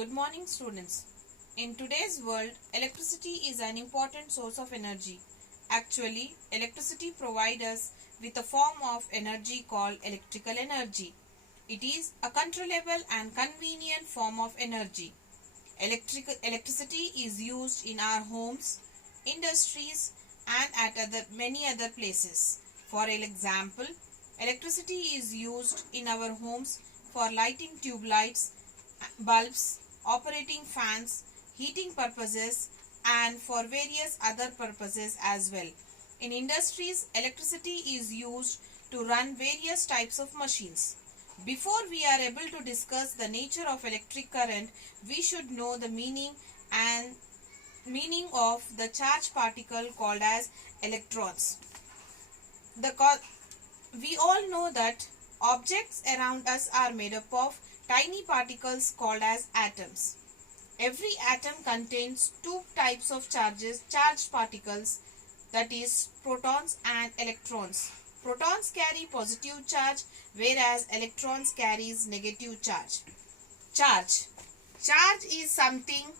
Good morning, students. In today's world, electricity is an important source of energy. Actually, electricity provides us with a form of energy called electrical energy. It is a controllable and convenient form of energy. Electricity is used in our homes, industries, and at many other places. For example, electricity is used in our homes for lighting tube lights, bulbs, operating fans, heating purposes, and for various other purposes as well. In industries, electricity is used to run various types of machines. Before we are able to discuss the nature of electric current, we should know the meaning of the charged particle called as electrons. We all know that objects around us are made up of tiny particles called as atoms. Every atom contains two types of charged particles, that is protons and electrons. Protons carry positive charge, whereas electrons carries negative charge. Charge is something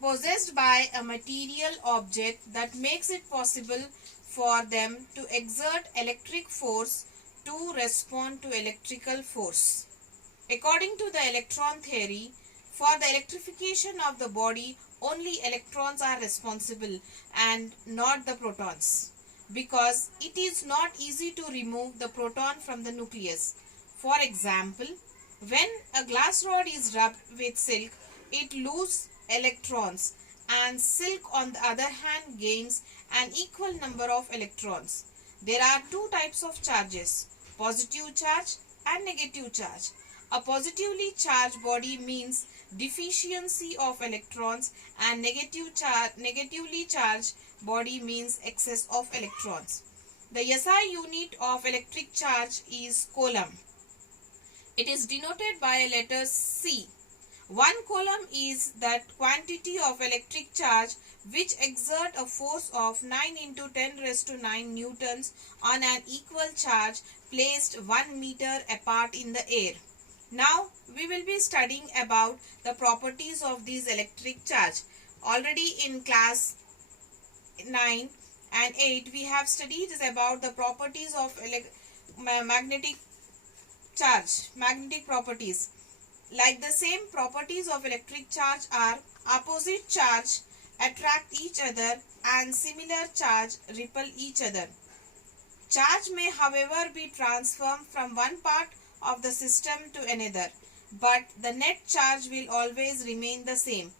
possessed by a material object that makes it possible for them to exert electric force to respond to electrical force. According to the electron theory, for the electrification of the body, only electrons are responsible and not the protons, because it is not easy to remove the proton from the nucleus. For example, when a glass rod is rubbed with silk, it loses electrons, and silk on the other hand gains an equal number of electrons. There are two types of charges, positive charge and negative charge. A positively charged body means deficiency of electrons, and negatively charged body means excess of electrons. The SI unit of electric charge is coulomb. It is denoted by a letter C. 1 coulomb is that quantity of electric charge which exert a force of 9 into 10 raised to 9 newtons on an equal charge placed 1 meter apart in the air. Now we will be studying about the properties of this electric charge. Already in class 9 and 8 we have studied about the properties of magnetic properties. Like the same properties of electric charge are opposite charge attract each other and similar charge repel each other. Charge may however be transformed from one part of the system to another, but the net charge will always remain the same.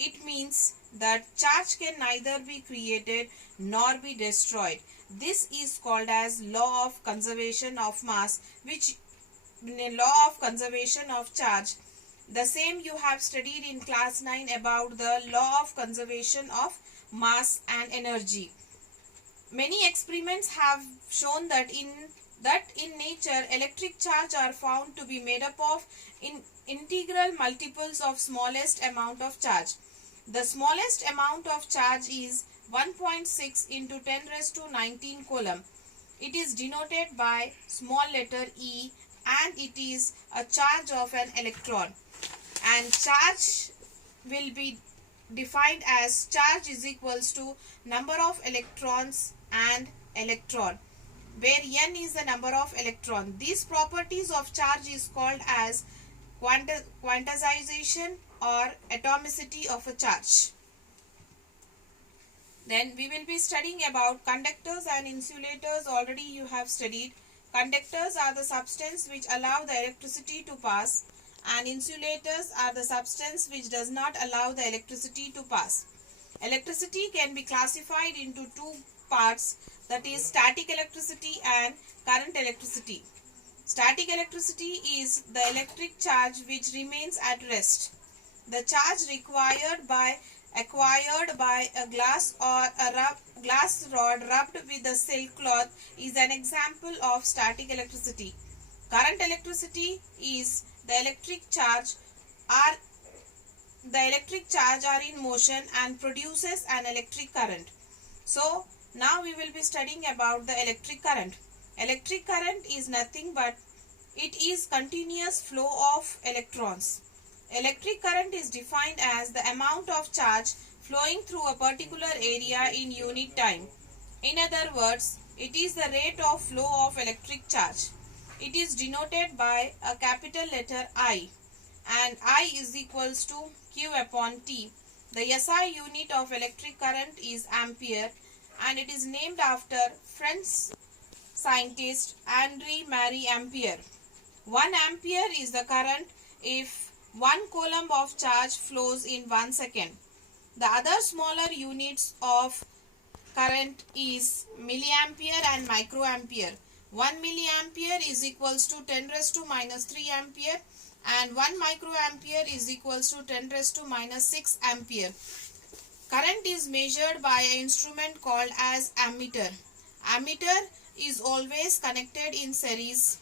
It means that charge can neither be created nor be destroyed. This is called as law of conservation of mass, which law of conservation of charge. The same you have studied in class 9 about the law of conservation of mass and energy. Many experiments have shown that in nature electric charge are found to be made up of integral multiples of smallest amount of charge. The smallest amount of charge is 1.6 into 10 raised to 19 coulomb. It is denoted by small letter E, and it is a charge of an electron. And charge will be defined as charge is equals to number of electrons and electron, where n is the number of electron. These properties of charge is called as quantization or atomicity of a charge. Then we will be studying about conductors and insulators. Already you have studied. Conductors are the substance which allow the electricity to pass, and insulators are the substance which does not allow the electricity to pass. Electricity can be classified into two parts, that is static electricity and current electricity. Static electricity is the electric charge which remains at rest. The charge acquired by a glass or a glass rod rubbed with a silk cloth is an example of static electricity. Current electricity is the electric charge are in motion and produces an electric current. So now we will be studying about the electric current. Electric current is nothing but it is continuous flow of electrons. Electric current is defined as the amount of charge flowing through a particular area in unit time. In other words, it is the rate of flow of electric charge. It is denoted by a capital letter I, and I is equals to Q upon T. The SI unit of electric current is ampere, and it is named after French scientist Henri-Marie Ampere. 1 ampere is the current if 1 coulomb of charge flows in 1 second. The other smaller units of current is milliampere and microampere. 1 milliampere is equals to 10 raised to minus 3 ampere, and 1 microampere is equals to 10 raised to minus 6 ampere. Current is measured by an instrument called as ammeter. Ammeter is always connected in series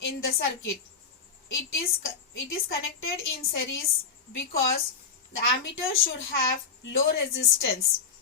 in the circuit. It is connected in series because the ammeter should have low resistance.